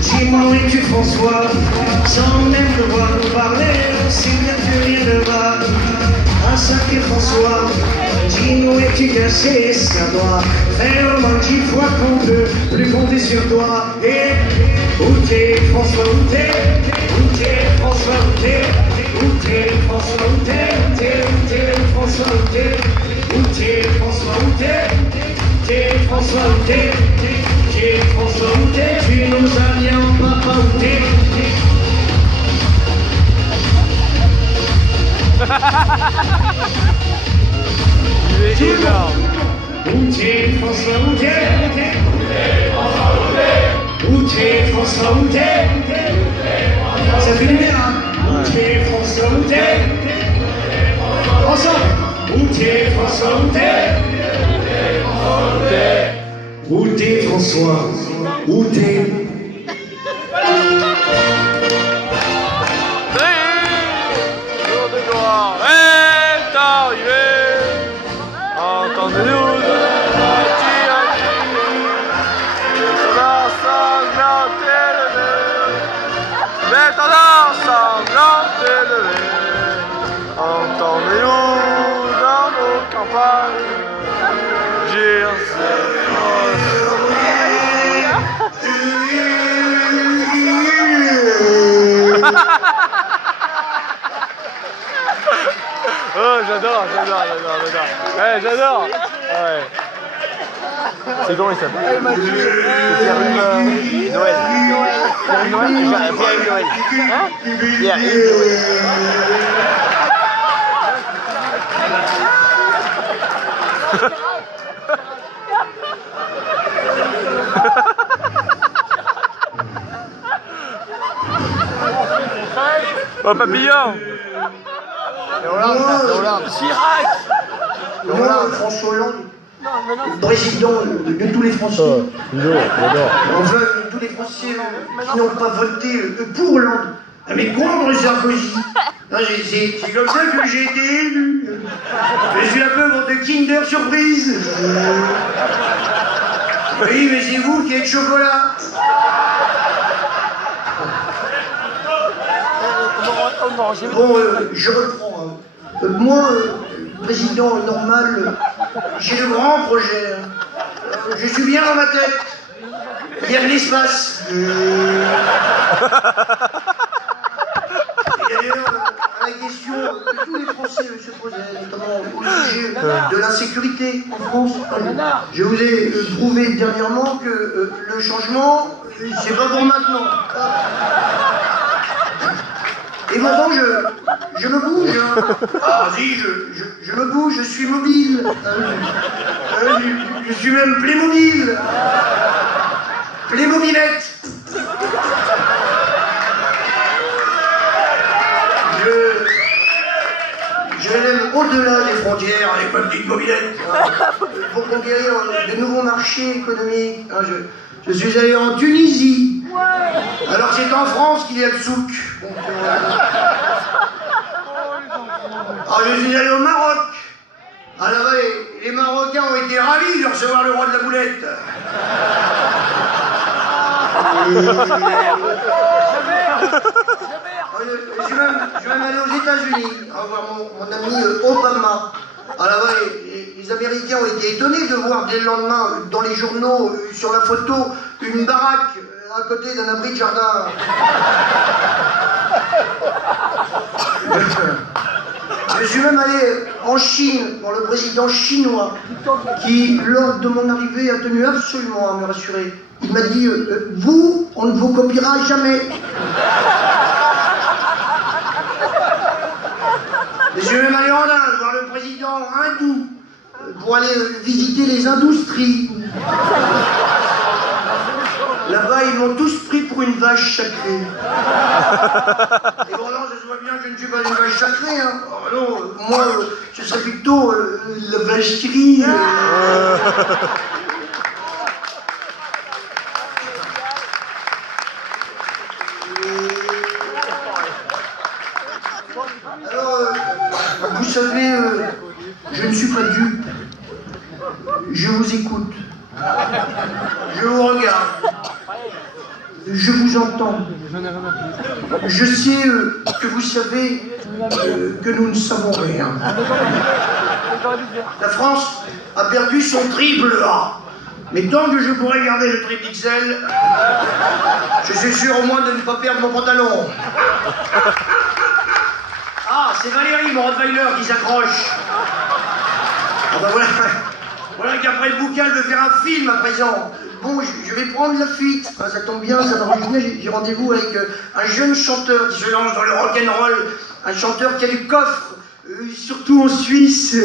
Dis-moi où es-tu François, sans même devoir nous parler, s'il n'y a plus rien de bas. Un sacré François, dis-nous où es-tu caché, ça doit faire au moins 10 fois qu'on peut plus compter sur toi. Et où t'es François, où t'es? Où t'es François, où t'es? Où t'es François, où t'es? Où t'es François, où t'es? Où t'es François, où t'es? T'es François, où t'es? T'es François, où t'es? Tu nous as bien papa, où t'es? Il est énorme. Où t'es François, où t'es? Où t'es François, où t'es? Ça fait du bien, hein? Où t'es François, où t'es? Ensemble! Où t'es François, où t'es? Où t'es François, où t'es? Jour de gloire est arrivé. Entendez-nous de la tyrannie. L'étendard sanglant élevé. L'étendard sanglant élevé. Entendez-nous dans nos campagnes. Gire oh, j'adore. Ouais, j'adore. Ouais. C'est comment il s'appelle? Pierre-Hugues Noël. Pierre-Hugues Noël. Pierre-Hugues Noël. Hein? Pierre-Hugues Noël. Oh, papillon! C'est Hollande. Chirac! François Hollande, le président de tous les Français. Enfin, tous les Français qui n'ont pas voté pour Hollande, mais contre Sarkozy. C'est comme ça que j'ai été élu. Je suis un peu votre Kinder Surprise. Oui, mais c'est vous qui êtes chocolat. Bon, je reprends. Moi, président normal, j'ai de grands projets. Je suis bien dans ma tête. Il y a de l'espace. Et d'ailleurs, à la question que tous les Français se posaient, notamment au sujet de l'insécurité en France, je vous ai prouvé dernièrement que le changement, c'est pas pour maintenant. Et pourtant, je me bouge. Hein. Ah si, je me bouge, je suis mobile. Je suis même Playmobil. Playmobilette. Je vais même au-delà des frontières avec ma petite mobilette. Pour conquérir de nouveaux marchés économiques. Je suis allé en Tunisie. Alors c'est en France qu'il y a le souk. Alors je suis allé au Maroc. Ah là-bas, les Marocains ont été ravis de recevoir le roi de la boulette. Je suis même allé aux États-Unis, à voir mon ami Obama. Ah là-bas, les Américains ont été étonnés de voir dès le lendemain dans les journaux, sur la photo, une baraque à côté d'un abri de jardin. Je suis même allé en Chine, pour le président chinois, qui, lors de mon arrivée, a tenu absolument à me rassurer. Il m'a dit, vous, on ne vous copiera jamais. Je suis même allé en Inde, voir le président hindou, pour aller visiter les industries. Là-bas, ils m'ont tous pris pour une vache sacrée. Et pourtant, ça se voit bien que je ne suis pas une vache sacrée. Hein. Oh, non, moi, je serais plutôt la vache qui Alors, vous savez, je ne suis pas dupe. Je vous écoute. Je vous regarde. Je vous entends. Je sais que vous savez que nous ne savons rien. La France a perdu son triple A. Mais tant que je pourrai garder le triple XL, je suis sûr au moins de ne pas perdre mon pantalon. Ah, c'est Valérie, mon Rottweiler, qui s'accroche. Ah bah voilà, voilà qu'après le bouquin, elle veut faire un film à présent. Bon, je vais prendre la fuite. Ah, ça tombe bien, ça va revenir. J'ai rendez-vous avec un jeune chanteur qui se lance dans le rock'n'roll. Un chanteur qui a du coffre, surtout en Suisse.